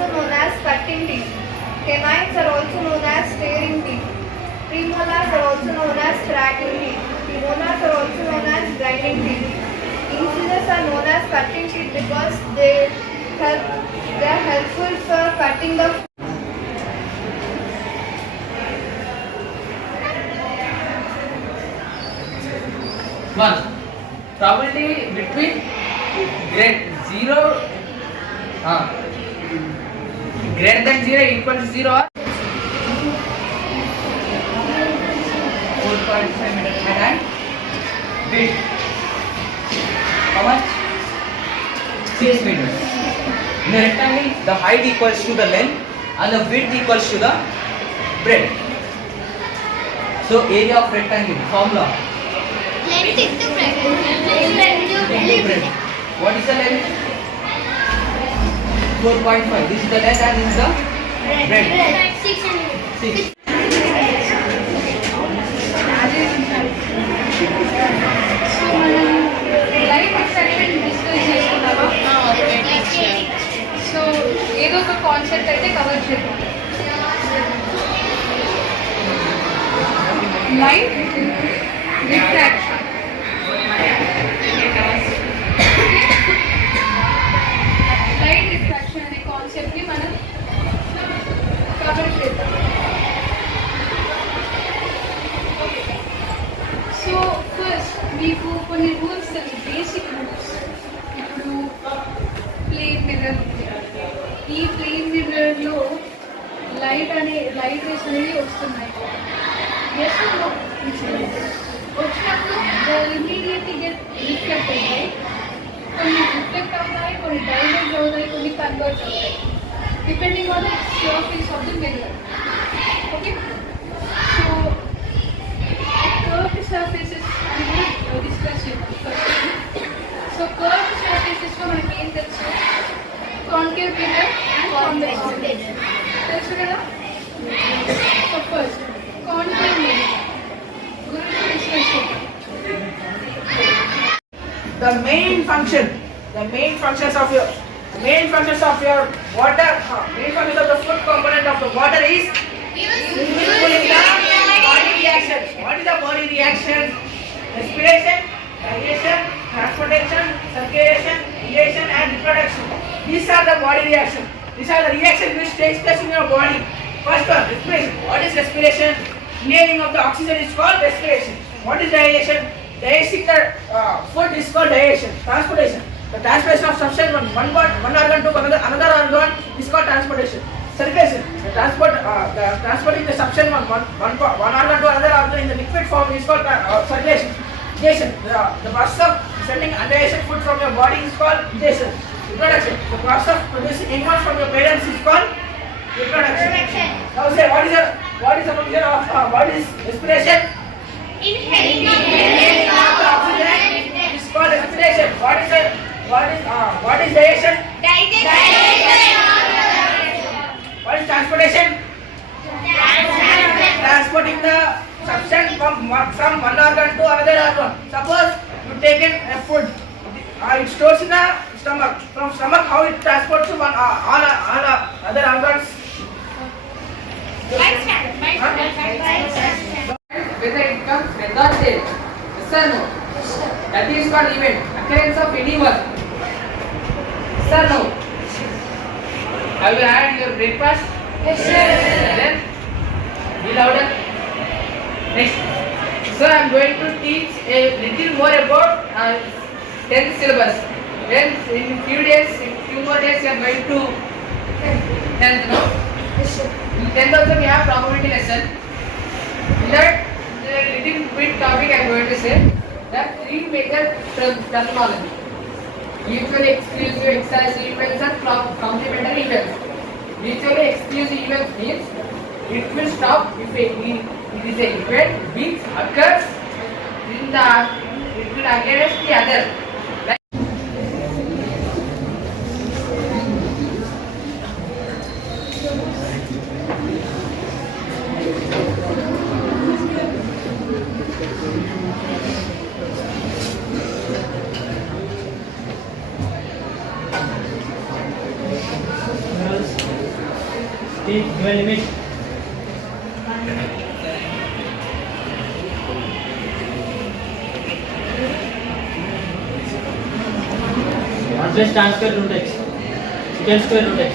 also known as cutting teeth. Canines are also known as staring teeth. Premolars are also known as cracking teeth. Molars are also known as grinding teeth. Incisors are known as cutting teeth because they are helpful for cutting the one. Probability between grade 0 greater than 0 equal to 0 or 4.5 meters height and width. How much? 6 meters. In the rectangle, the height equals to the length and the width equals to the breadth. So area of rectangle formula. Length into breadth. What is the length? 4.5. This is the length and this is the breadth. 6. So మనం light extraction discuss చేసుకున్నామా? So ఏదో ఒక concept అయితే cover చేద్దాం. Light refraction. Light refraction అనే కాన్సెప్ట్ని మనం cover చేద్దాం. So first మీకు కొన్ని రూల్స్ తెలుసు, బేసిక్ రూల్స్. ఇప్పుడు ప్లేన్ మిర్రర్ ఉంది. ఈ ప్లేన్ మిర్రర్లో లైట్ రేస్ అనేవి వస్తున్నాయి. వచ్చినప్పుడు ఇమీడియట్లీ గెట్ రిఫ్లెక్ట్ అవుతాయి. కొన్ని రిఫ్లెక్ట్ అవుతాయి, కొన్ని డైవర్ట్ అవుతాయి, కొన్ని కన్వర్ట్ అవుతాయి, depending on the surface of the mirror. Okay, so curved surfaces discuss చేద్దాం ఫస్ట్. సో curved surfaces లో మనకి ఏం తెలుసు? Concave mirror and convex mirror తెలుసు కదా. సో ఫస్ట్ కాన్కేవ్ మిర్రర్ గురించి డిస్కస్ చేద్దాం. The main functions of your water, main functions of the food component of the water is cooling the body reactions. What is the body reaction? Respiration, digestion, transportation, circulation, elation and reproduction. These are the body reactions. These are the reactions which takes place in your body. First one, respiration. What is respiration? Inhaling of the oxygen is called respiration. What is digestion? Digesting the food is called digestion. Transportation. The transportation of substance from one organ to another organ is called transportation. Circulation. The transporting the substance from one organ to another organ in the liquid form is called circulation. Digestion. The process of sending undigested food from your body is called digestion. Reproduction. The process of producing animals from your parents is called reproduction. Now say what is the function of what is respiration? Inhaling The oxygen is called respiration. What is digestion? What is transportation? Transporting the substance from one organ to another organ. Suppose you taken a food, it stores in the stomach. From stomach, how it transports to all other organs? Whether it comes red or tail. Yes or no? That is called event. Occurrence of any work. Yes or no? Have you had your breakfast? Yes, sir. Then be louder. Next. So I am going to teach a little more about 10th syllabus. Then in few more days you are going to 10th, no? Yes, sir. In 10th also we have probability lesson. In that little bit topic I am going to say that three major terminology: mutually exclusive, exclusive events and complementary events. Mutually exclusive events means it will stop if it is a event which occurs in the it will against the other. 7 limit. One plus tan square root x. Secant square root x.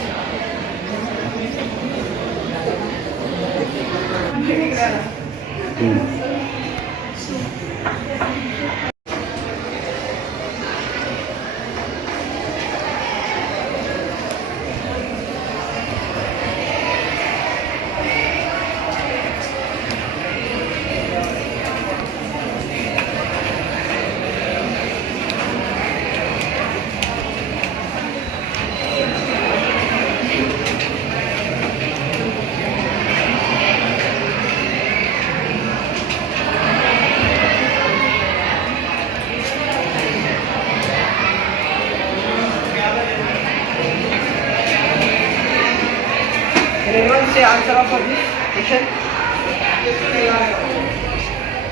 Can anyone say answer for this question?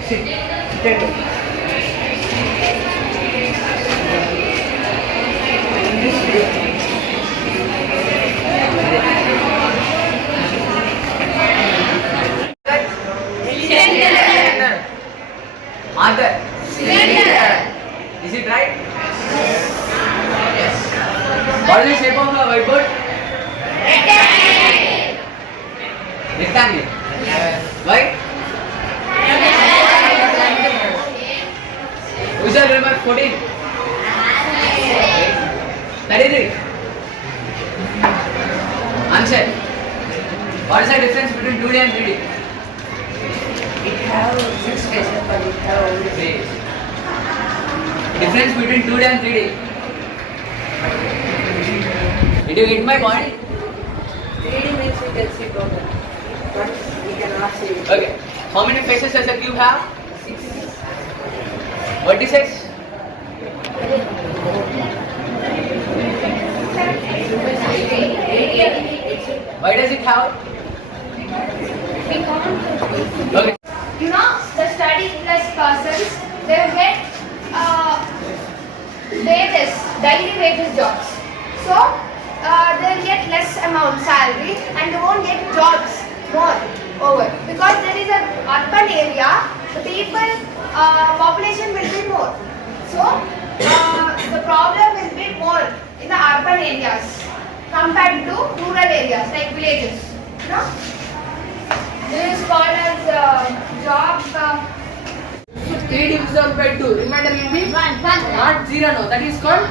Sit. Stand up. In this video. Mother. Is it right? Yes. What is the shape of the whiteboard? Rectangle. Why? Who shall remember 14? 33. Answer. What is the difference between 2D and 3D? It have 6 faces, but it have only 3. Difference between 2D and 3D. Did you get my point? 3D means we can see total, but we cannot see it. Okay. How many faces does a cube have? 6. Vertices? Why does it have? Okay. You know, the study plus persons, they will get wages, daily wages jobs. So, they will get less amount salary and they won't get jobs more over. Because there is an urban area, the people, population will be more. So, the problem will be more in the urban areas compared to rural areas like villages. You know? This is called as job. 3 divisible by 2. Remainder will be not 0. No, that is called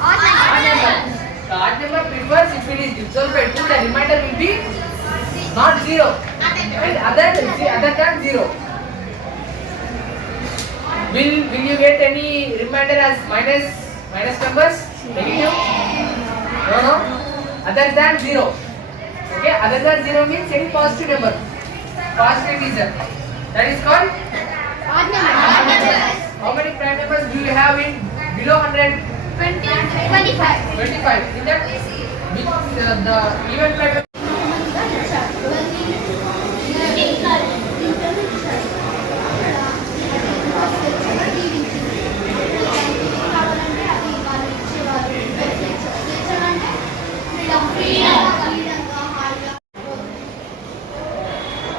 odd number. The odd number prefers if it is divisible by 2, the remainder will be not 0 and other than 0. Will you get any remainder as minus numbers? Negative? No. Other than 0. Okay, other than 0 means any positive number. Positive integer. That is called Odd numbers. how many prime numbers do you have in below 100? 25. 25. In that, the even prime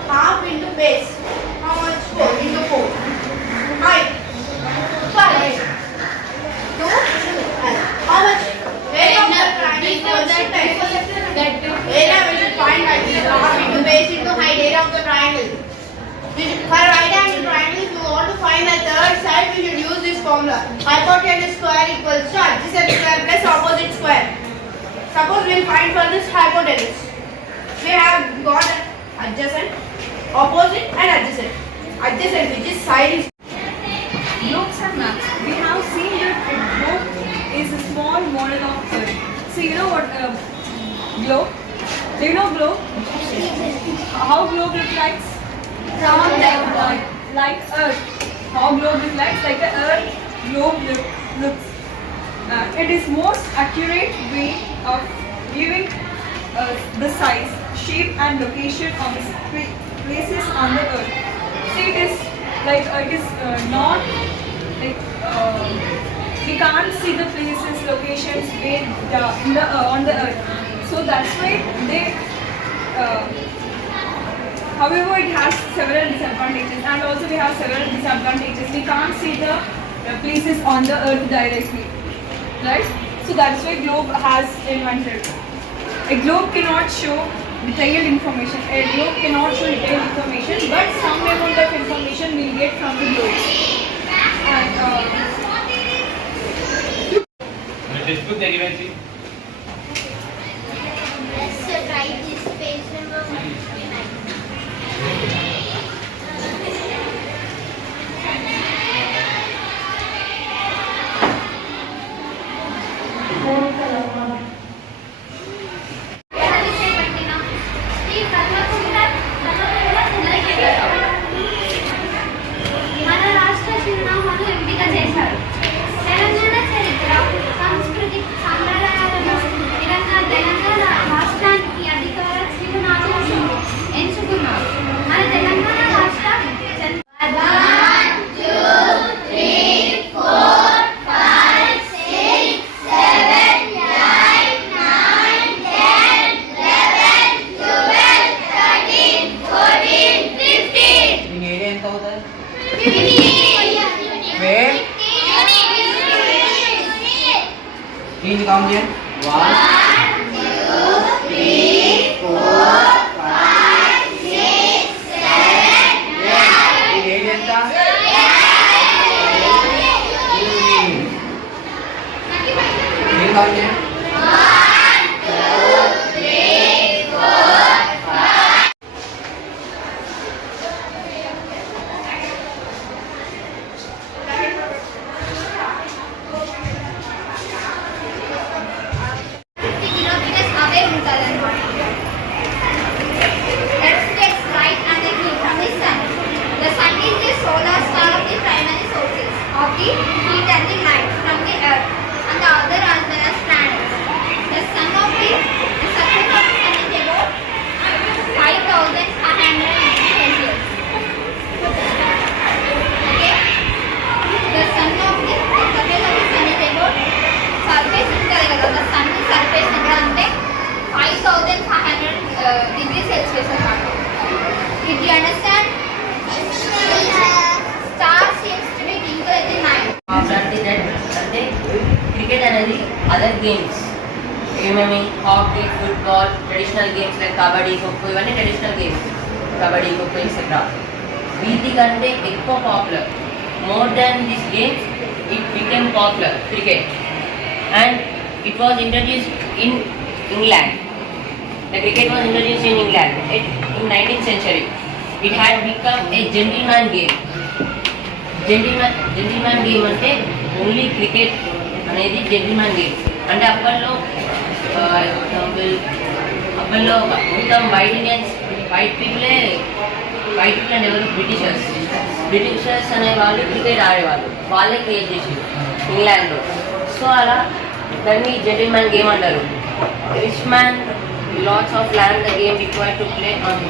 Half into base. How much? 4 into 4. Height. 5. 2. How much? Area of the triangle. Area we should find like this. Half into base into height. Area of the triangle. For right angle triangle, if you want to find the third side, we should use this formula. Hypotenuse square equals to adjacent square plus opposite square. Suppose we will find for this hypotenuse. We have got adjacent, opposite and adjacent. Adjacent, which is side is. Globes and maps. We have seen that a globe is a small model of Earth. So you know what globe? Do you know globe? How globe looks like? Round like Earth. How globe looks like the Earth globe looks. It is most accurate way of giving the size, shape and location of the places on the Earth. See, it is like not like we can't see the places, locations where on the Earth. So that's why they However, it has several disadvantages, and also we have several disadvantages. We can't see the places on the earth directly, right? So that's why globe has invented. A globe cannot show detailed information. A globe cannot show detailed information, but some amount of information we'll get from the globe. And textbook ತೆಗಿಬೇಕು. Let's write this page number 159. మన రాష్ట్ర చిరునామాను ఎంపిక చేశారు. తెలంగాణ చరిత్ర, సంస్కృతి, సంప్రదాయాలను తెలంగాణ రాష్ట్రానికి అధికార చిరునామాను ఎంచుకున్నారు. మన తెలంగాణ రాష్ట్ర దీని ఏరియా ఎంత అవుతుంది? దీన్ని కౌంట్ చేయండి. 1 దీని ఏరియా ఎంత? దీన్ని కౌంట్ చేయండి. కిలోమీటర్స్ అవే ఉంటుంది అనమాట. Let's get right and the heat from the sun. The sun is the solar star of the primary sources of the heat and the light from the earth and the other as well as planets. The circle of the sun is about 5,500 Celsius. Okay? The circle of the sun is about surface ఉంటుంది కదా, the sun surface ఎంత అంటే 5,500 degrees Celsius అన్నమాట. Did you understand? Star seems to be twinkle at the night. ప్రతి అంటే cricket అనేది other games ఏమేమి hockey, football, traditional games like kabaddi, kho kho ఇవన్నీ traditional games. Kabaddi, kho kho etcetera వీటికంటే ఎక్కువ popular. More than this games it became popular cricket. And it was introduced in England. The cricket was introduced in England in 19th century. It had become a gentleman game. Gentleman game అంటే only cricket అనేది gentlemen game. అంటే అప్పట్లో మొత్తం white Indians, white people and ఎవరు Britishers అనే వాళ్ళు cricket ఆడేవాళ్ళు. వాళ్ళే క్రియేట్ చేసింది ఇంగ్లాండ్లో. సో అలా దాన్ని జెంటిల్మెన్ గేమ్ అంటారు. Rich man lots of land the game required to play on.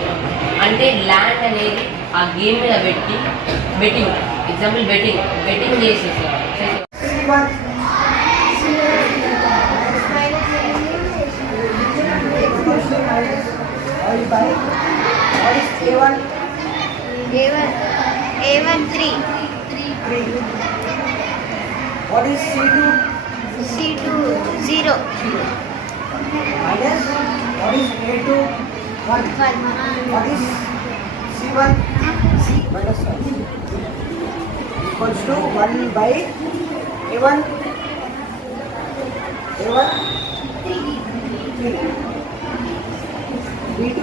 అంటే ల్యాండ్ అనేది ఆ గేమ్ మీద బెట్టింగ్ ఎగ్జాంపుల్ బెట్టింగ్ చేసేసి A1 3. What is C2? C2 0. Minus. What is A2? 1. What is C1? Minus 1. Equals to 1 by A1. A1 3. B2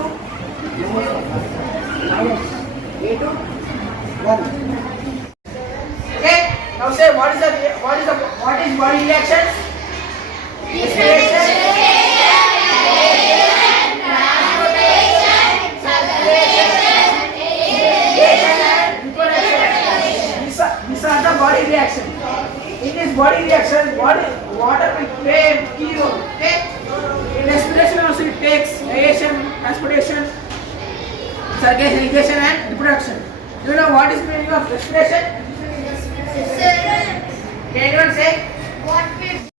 minus A2 1. Okay. Now say what is body reactions? Respiration, these are the body reactions. In this body reaction, water will play a key role. Okay? In respiration also it takes aeration, transportation, circulation, irrigation and reproduction. Do you know what is the meaning of respiration? Can anyone say? What will